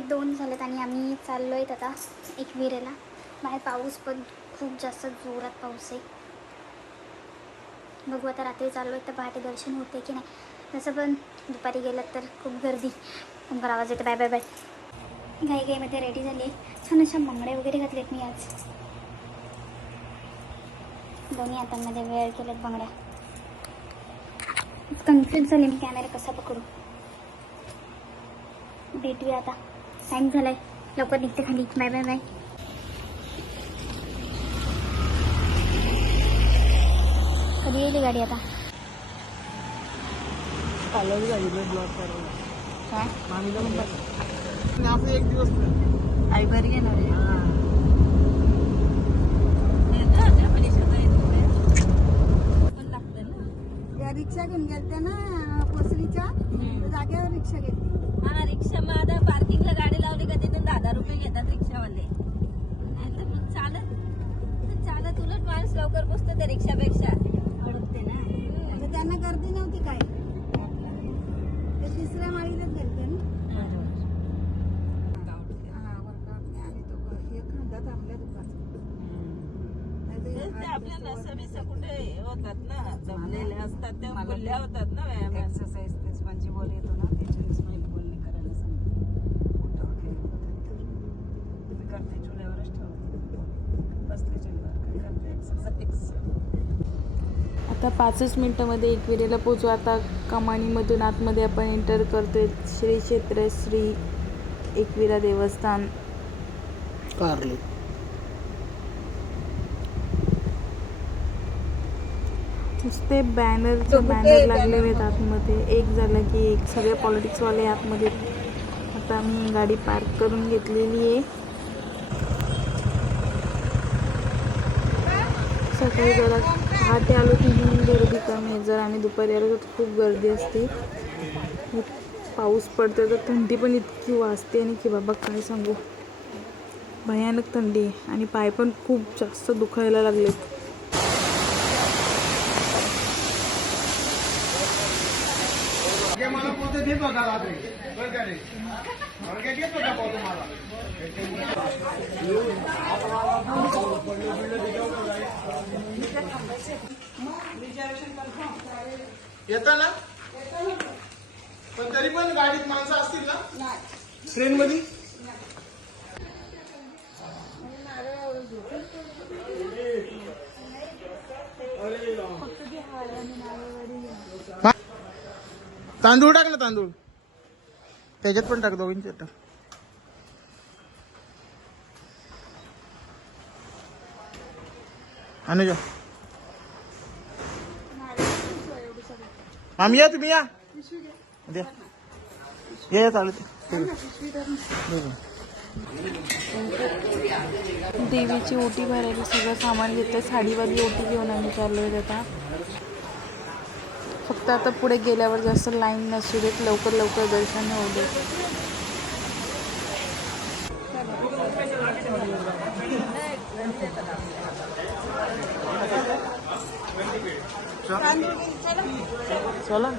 पावणे दोन झालेत आणि आम्ही चाललो आहेत आता एकविरेला बाहेर पाऊस पण खूप जास्त जोरात पाऊस आहे. बघू आता रात्री चाललो आहे तर पहाटे दर्शन होते की नाही. तसं पण दुपारी गेलं तर खूप गर्दी. नंबर आवाज येतो बाय बाय बाय. घाई घाईमध्ये रेडी झाली छान अशा बांगड्या वगैरे घातलेत मी आज. दोन्ही हातांमध्ये वेळ केलेत बांगड्या. कन्फ्युज झाले मी कॅमेरा कसा पकडू? भेटूया आता. टाईम झालाय लवकर निघते खाली बाय बाय बाय कधी येईल गाडी आता चालवली गाडी ब्लॉक करायला आपण एक दिवस आई बरी घेणार त्या रिक्षा घेऊन गेलत्या ना पोसरीच्या जागेवर रिक्षा घेतली. हा रिक्षा मग आता पार्किंगला दहा रुपये घेतात रिक्षावाले. नाहीतर मग चालत चालत उलट माणूस लवकर पोचतो त्या रिक्षापेक्षा. अडकते ना. तर त्यांना गर्दी नव्हती काय ते तिसऱ्या माळीलाच गेलते ना. हा हे आपल्या नसबीस कुठे होतात ना. जमलेले असतात त्या बोलल्या होतात ना व्यायाम एक्सरसाइज स्पंजी बॉल येतो ना त्याच्याने स्माईल बॉलने करायला सांगितलं मोठं वगैरे होतं. तुम्ही करते चुल्यावरच ठेवते बसले चुलीवर काय करते एक्सरसाइज आता पाचच मिनिटामध्ये एकविरेला पोचू आता कमानीमधून आतमध्ये आपण एंटर करतोय. श्री क्षेत्र श्री एकविरा देवस्थान. कारले. नुसते बॅनरचे बॅनर लागले आहेत आतमध्ये. एक झालं की एक सगळे पॉलिटिक्सवाले आतमध्ये. आता आम्ही गाडी पार्क करून घेतलेली आहे. सकाळी जरा पहाटे आलो की ही गर्दी कमी आहे जर आम्ही दुपारी आलो तर खूप गर्दी असते. पाऊस पडतो तर थंडी पण इतकी वाजते आणि की बाबा काय सांगू? भयानक थंडी आहे आणि पाय पण खूप जास्त दुखायला लागलेत. मला पोते देत होता रात्री? बरं का रे? बरं देत होता भाऊ तुम्हाला येतं ना? पण तरी पण गाडीत माणसं असतील ना? ट्रेन मध्ये तांदूळ टाक ना तांदूळ. त्याच्यात पण टाक दोघींच्यात टाक अनुजा. आम्ही या तुम्ही या. द्या. या या चालत देवीची ओटी भरायची सगळं सामान घेतलं. साडीवाली ओटी घेऊन आम्ही चाललो आहे आता. फक्त आता पुढे गेल्यावर जास्त लाईन नसू देत लवकर लवकर दर्शन होऊ देत. चला.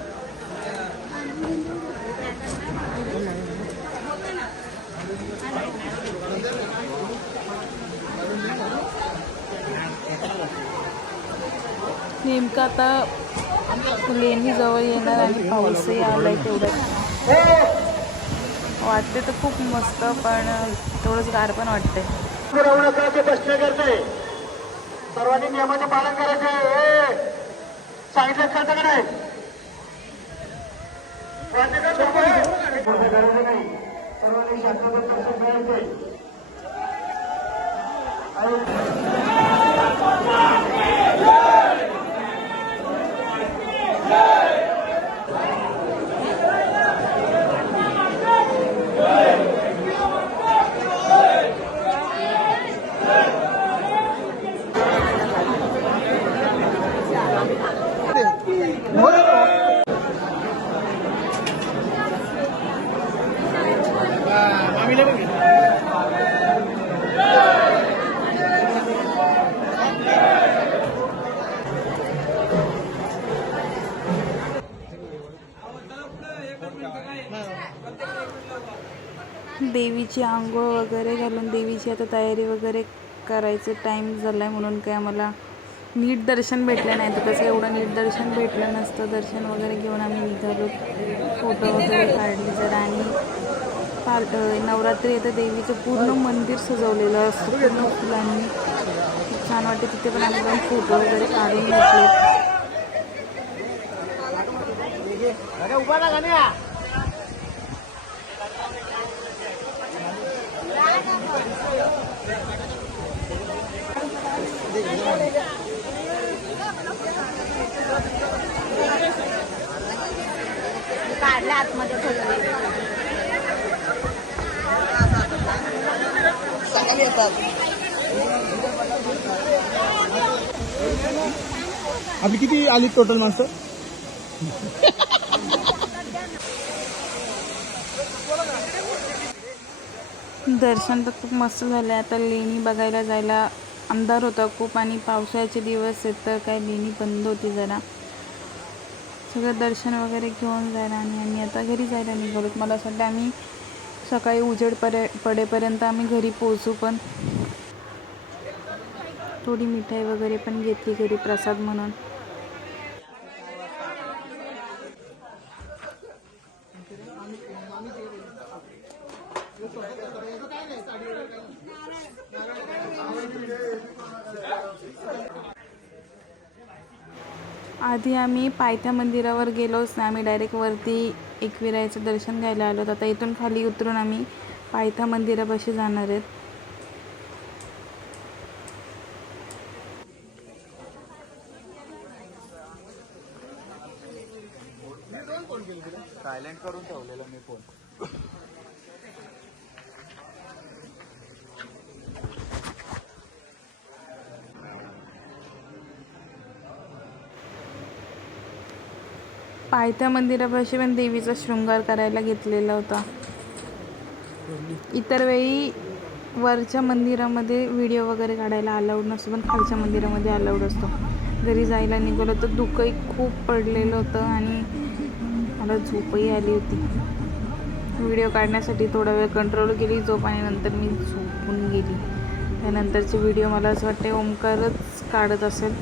नेमकं आता लेणी जवळ येणार आणि पाऊसही आलाय तेवढं. वाटते तर खूप मस्त पण थोडंच गार पण वाटते प्रश्न करते. सर्वांनी नियमाचे पालन करायचे सांगितलं कळतं का नाही? सर्वांनी शासनाचं दर्शन देवीची आंघोळ वगैरे घालून देवीची आता तयारी वगैरे करायचं टाईम झाला आहे म्हणून काय आम्हाला नीट दर्शन भेटलं नाही. तर कसं एवढं नीट दर्शन भेटलं नसतं. दर्शन वगैरे घेऊन आम्ही निघालो. फोटो वगैरे काढले जरा आणि पार नवरात्री येतं देवीचं पूर्ण मंदिर सजवलेलं असतं. पूर्ण फुलांनी. खूप छान वाटते. तिथे पण आम्ही जाऊन फोटो वगैरे काढून घेतले. काढल्या आतमध्ये ठेवलं आपली किती आली टोटल माणसं? दर्शन तर खूप मस्त झालं आता लेणी बघायला जायला अंधार होता खूप आणि पावसाळ्याचे दिवस आहेत तर काय लेणी बंद होती जरा. सगळं दर्शन वगैरे घेऊन जायला आणि आम्ही आता घरी जायला निघालोत मला असं वाटतं आम्ही सकाळी उजेड परे पडेपर्यंत आम्ही घरी पोहोचू पण. थोडी मिठाई वगैरे पण घेतली घरी प्रसाद म्हणून. आधी आम्ही पायथ्या मंदिरावर गेलोच ना आम्ही डायरेक्ट वरती एकविरायचं दर्शन घ्यायला आलो. आता इथून खाली उतरून आम्ही पायथा मंदिरापाशी जाणार आहेत. सायलेंट करून ठेवलेला मी फोन. पायथ्या मंदिरापाशी पण देवीचा शृंगार करायला घेतलेला होता. इतर वेळी वरच्या मंदिरामध्ये व्हिडिओ वगैरे काढायला अलाउड नसतो पण खालच्या मंदिरामध्ये अलाउड असतो. घरी जायला निघालो तर दुःखही खूप पडलेलं होतं आणि मला झोपही आली होती. व्हिडिओ काढण्यासाठी थोडा वेळ कंट्रोल केली झोप आणि नंतर मी झोपून गेली. त्यानंतरचे व्हिडिओ मला असं वाटते ओमकारच काढत असेल.